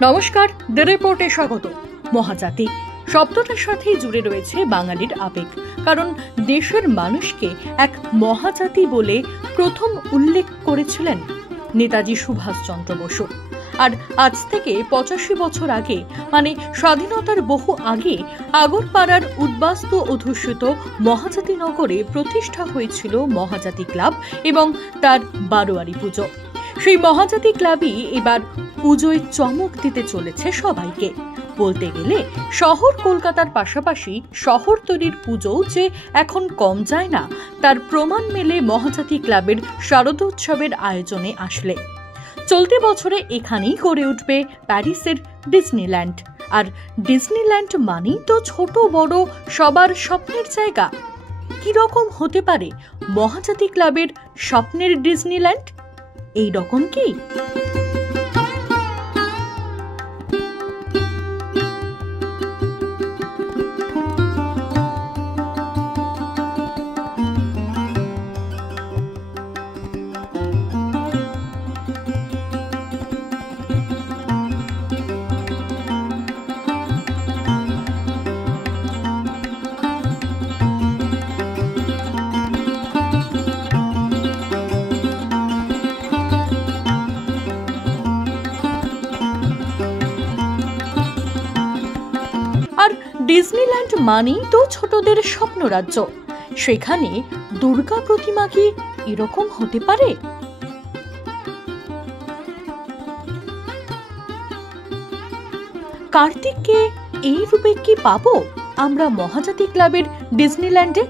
নমস্কার, দ্য রিপোর্টে স্বাগত। মহাজাতি শব্দটার সাথেই জুড়ে রয়েছে বাঙালির আবেগ, কারণ দেশের মানুষকে এক মহাজাতি বলে প্রথম উল্লেখ করেছিলেন নেতাজি সুভাষচন্দ্র বসু। আর আজ থেকে 85 বছর আগে, মানে স্বাধীনতার বহু আগে, আগরপাড়ার উদ্বাস্তু অধ্যুষিত মহাজাতি নগরে প্রতিষ্ঠা হয়েছিল মহাজাতি ক্লাব এবং তার বারোয়ারি পুজো। সেই মহাজাতি ক্লাবই এবার পুজোয় চমক দিতে চলেছে সবাইকে। বলতে গেলে শহর কলকাতার পাশাপাশি শহরতলির পুজো যে এখন কম যায় না, তার প্রমাণ মেলে মহাজাতি ক্লাবের শারদোৎসবের আয়োজনে আসলে। চলতি বছরে এখানেই গড়ে উঠবে প্যারিসের ডিজনিল্যান্ড। আর ডিজনিল্যান্ড মানেই তো ছোট বড় সবার স্বপ্নের জায়গা। কি রকম হতে পারে মহাজাতি ক্লাবের স্বপ্নের ডিজনিল্যান্ড? এই রকম কি? আর ডিজনিল্যান্ড মানেই তো ছোটদের স্বপ্ন রাজ্য। সেখানে দুর্গা প্রতিমা কি এরকম হতে পারে? কার্তিককে এই রূপে কি পাবো আমরা মহাজাতি ক্লাবের ডিজনিল্যান্ডে?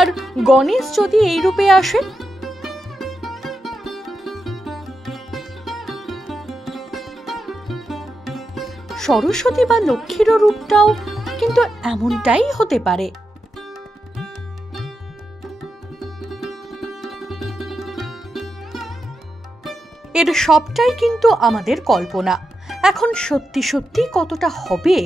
আর গণেশ যদি এই রূপে আসে? সরস্বতী বা লক্ষ্মীর রূপটাও কিন্তু এমনটাই হতে পারে। এর সবটাই কিন্তু আমাদের কল্পনা। এখন সত্যি সত্যি কতটা হবে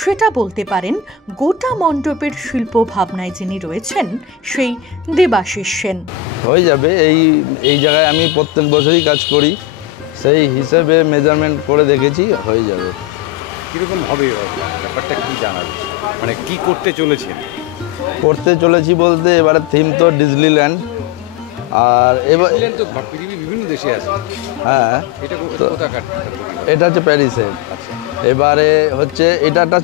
সেটা বলতে পারেন গোটা মণ্ডপের শিল্প ভাবনায় যিনি রয়েছেন, সেই দেবাশিস সেন। হয়ে যাবে। এই জায়গায় আমি প্রত্যেক বছরই কাজ করি, সেই হিসেবে মেজারমেন্ট করে দেখেছি, হয়ে যাবে। কীরকম হবে ব্যাপারটা কি জানাবে, মানে কি করতে চলেছেন? করতে চলেছি বলতে এবারে থিম তো ডিজনিল্যান্ড। আর এবার তো পৃথিবীর বিভিন্ন দেশে আছে। হ্যাঁ, এটা হচ্ছে প্যারিসের। এবারে হচ্ছে এটা একটা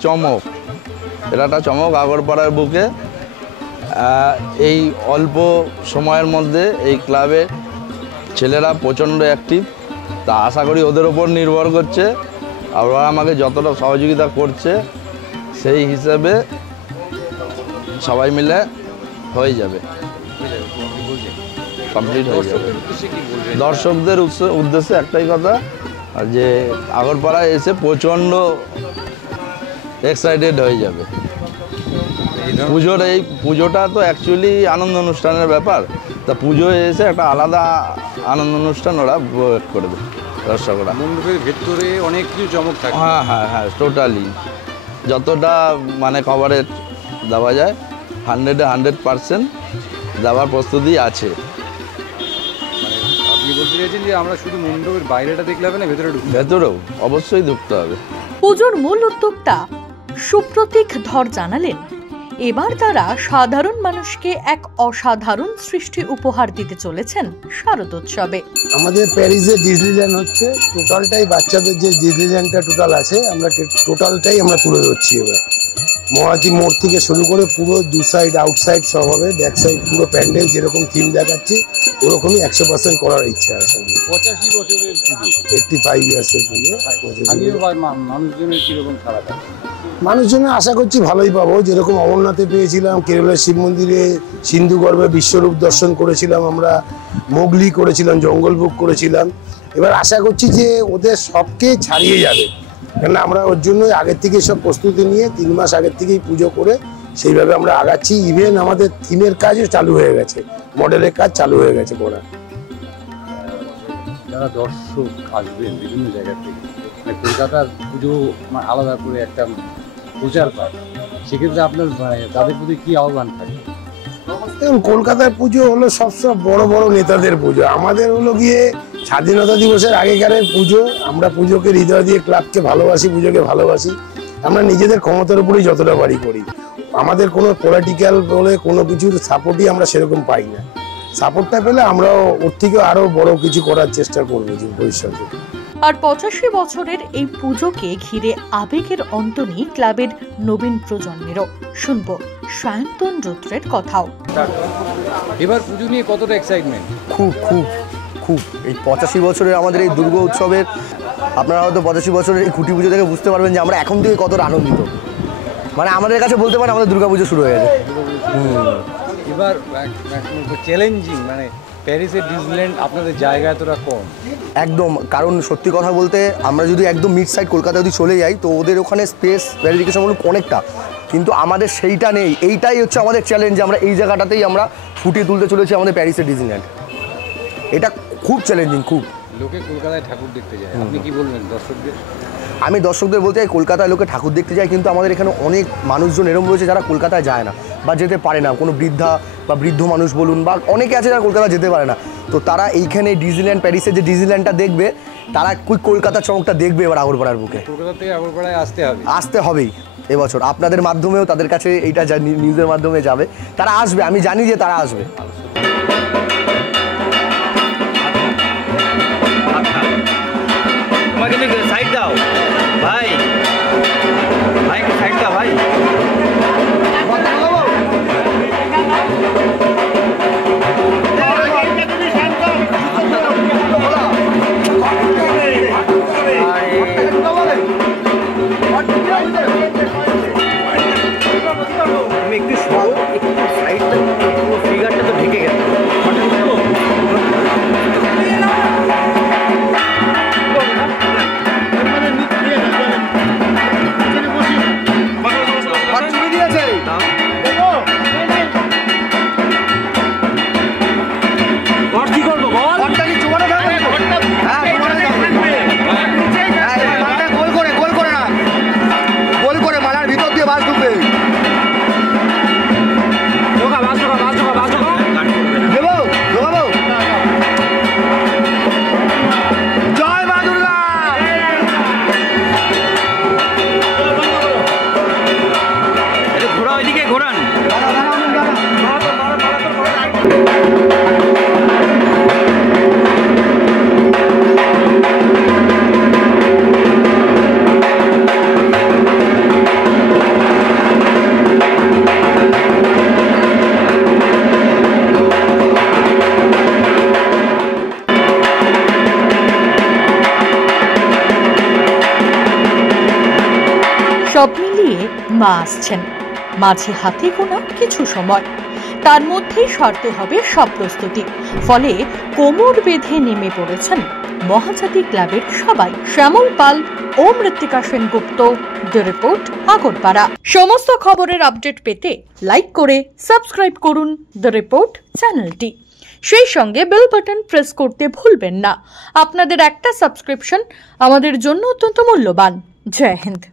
চমক আগরপাড়ার বুকে। এই অল্প সময়ের মধ্যে এই ক্লাবে ছেলেরা প্রচণ্ড অ্যাক্টিভ, তা আশা করি ওদের ওপর নির্ভর করছে। আর ওরা আমাকে যতটা সহযোগিতা করছে সেই হিসাবে সবাই মিলে হয়ে যাবে, কমপ্লিট হয়ে যাবে। দর্শকদের উদ্দেশ্যে একটাই কথা, যে আগরপাড়ায় এসে প্রচণ্ড এক্সাইটেড হয়ে যাবে। পুজোটা তো অ্যাকচুয়ালি আনন্দ অনুষ্ঠানের ব্যাপার, তা পুজোয় এসে একটা আলাদা আনন্দ অনুষ্ঠান ওরা করে দেবে দর্শকরা। মণ্ডপের ভেতরে অনেক কিছু চমক থাকে। হ্যাঁ, টোটালি যতটা মানে কভারেজ দেওয়া যায় 100% দেওয়ার প্রস্তুতি আছে। আপনি বলতে চাইছেন যে আমরা শুধু মণ্ডপের বাইরেটা দেখলে হবে না, ভেতরেও অবশ্যই ঢুকতে হবে। পুজোর মূল উদ্যোক্তা সুপ্রতীক ধর জানালেন, এবার তারা সাধারণ মানুষকে এক অসাধারণ সৃষ্টি উপহার দিতে চলেছেন শারদোৎসবে। আমাদের প্যারিসে ডিজনিল্যান্ড হচ্ছে, টোটালটাই বাচ্চাদের যে ডিজনিল্যান্ডটা টোটাল আছে, আমরা টোটালটাই আমরা তুলে ধরছি। এবার মহাজাতি মোড় থেকে শুরু করে পুরো দু সাইড আউটসাইড সব হবে, ব্যাক সাইড পুরো প্যান্ডেল যেরকম থিম দেখাচ্ছি ওরকমই 100% করার ইচ্ছা আছে। 85 বছরের পুজো, 85 ইয়ার্সের পুজো। মানুষজনের কিরকম সাড়া থাকে? মানুষজনের আশা করছি ভালোই পাবো। যেরকম অমরনাথে পেয়েছিলাম, কেরলের শিব মন্দিরে সিন্ধু গর্ভে বিশ্বরূপ দর্শন করেছিলাম, আমরা মোগলি করেছিলাম, জঙ্গল বুক করেছিলাম। এবার আশা করছি যে ওদের সবকে ছাড়িয়ে যাবে, কেননা আমরা ওর জন্য আগের থেকে সব প্রস্তুতি নিয়ে 3 মাস আগের থেকেই পুজো করে সেইভাবে আমরা আগাচ্ছি। ইভেন আমাদের থিমের কাজও চালু হয়ে গেছে, মডেলের কাজ চালু হয়ে গেছে করা। যারা দর্শক আসবেন বিভিন্ন জায়গা থেকে, মানে কলকাতার পুজো আলাদা করে একটা প্রচার পায়, সেক্ষেত্রে আপনার তাদের প্রতি কি আহ্বান থাকে? দেখুন, কলকাতার পুজো হলো সবসময় বড় বড় নেতাদের পুজো, আমাদের হলো গিয়ে স্বাধীনতা দিবসের আগেকারের পুজো, আমরা পুজোকে হৃদয় দিয়ে ক্লাবকে ভালোবাসি, পুজোকে ভালোবাসি। আমরা নিজেদের ক্ষমতার উপরেই যতটা বাড়ি করি, আমাদের কোনো পলিটিক্যাল বলে কোনো কিছুর সাপোর্টই আমরা সেরকম পাই না। সাপোর্টটা পেলে আমরাও ওর থেকেও আরো বড় কিছু করার চেষ্টা করবো যে ভবিষ্যতে। আর 85 বছরের এই পুজোকে ঘিরে আবেগের অন্ত নেই ক্লাবের নবীন প্রজন্মেরও। শুনবো সায়ন্তন রুদ্রের কথাও। এবার পুজো নিয়ে কতটা এক্সাইটমেন্ট? খুব খুব খুব এই 85 বছরের আমাদের এই দুর্গা উৎসবের, আপনারা হয়তো 85 বছরের এই খুঁটি পুজো থেকে বুঝতে পারবেন যে আমরা এখন থেকে কতটা আনন্দিত। মানে আমাদের কাছে বলতে পারেন আমাদের দুর্গা পুজো শুরু হয়ে গেছে। এবার চ্যালেঞ্জিং, মানে প্যারিসের ডিজনিল্যান্ড আপনাদের জায়গা এতটা কম একদম, কারণ সত্যি কথা বলতে আমরা যদি একদম মিড সাইড কলকাতা যদি চলে যাই তো ওদের ওখানে স্পেস ভ্যারিফিকেশন অনেকটা, কিন্তু আমাদের সেইটা নেই। এইটাই হচ্ছে আমাদের চ্যালেঞ্জ, যে আমরা এই জায়গাটাতেই আমরা ফুটিয়ে তুলতে চলেছি আমাদের প্যারিসের ডিজনিল্যান্ড। এটা খুব চ্যালেঞ্জিং, খুব। লোকে কলকাতায় ঠাকুর দেখতে যায়, আপনি কি বলবেন দর্শকদের? আমি দর্শকদের বলতে চাই কলকাতায় লোকে ঠাকুর দেখতে যায়, কিন্তু আমাদের এখানে অনেক মানুষজন এরকম রয়েছে যারা কলকাতায় যায় না বা যেতে পারে না। কোনো বৃদ্ধা বা বৃদ্ধ মানুষ বলুন বা অনেকে আছে যারা কলকাতা যেতে পারে না, তো তারা এইখানে ডিজনিল্যান্ড, প্যারিসের যে ডিজনিল্যান্ডটা দেখবে, তারা কলকাতার চমকটা দেখবে এবার আগরপাড়ার বুকে। কলকাতা থেকে আগরপাড়ায় আসতে হবেই এবছর। আপনাদের মাধ্যমেও তাদের কাছে এইটা নিউজের মাধ্যমে যাবে, তারা আসবে, আমি জানি যে তারা আসবে। সাইড দাও ভাই, ভাই সাইড দাও ভাই। তুমি একটু সরো, একটু সাইডটা, পুরো ফিগারটা তো ঢেকে গেছে। সব মিলিয়ে মা আসছেন, মাঝে হাতে গোনা কিছু সময়, তার মধ্যেই সারতে হবে সব প্রস্তুতি। ফলে কোমর বেঁধে নেমে পড়েছেন মহাজাতি ক্লাবের সবাই। শ্যামল পাল ও মৃত্তিকা সেনগুপ্ত, দ্য রিপোর্ট, আগরপাড়া। সমস্ত খবরের আপডেট পেতে লাইক করে সাবস্ক্রাইব করুন দ্য রিপোর্ট চ্যানেলটি। সেই সঙ্গে বেল বাটন প্রেস করতে ভুলবেন না। আপনাদের একটা সাবস্ক্রিপশন আমাদের জন্য অত্যন্ত মূল্যবান। জয় হিন্দ।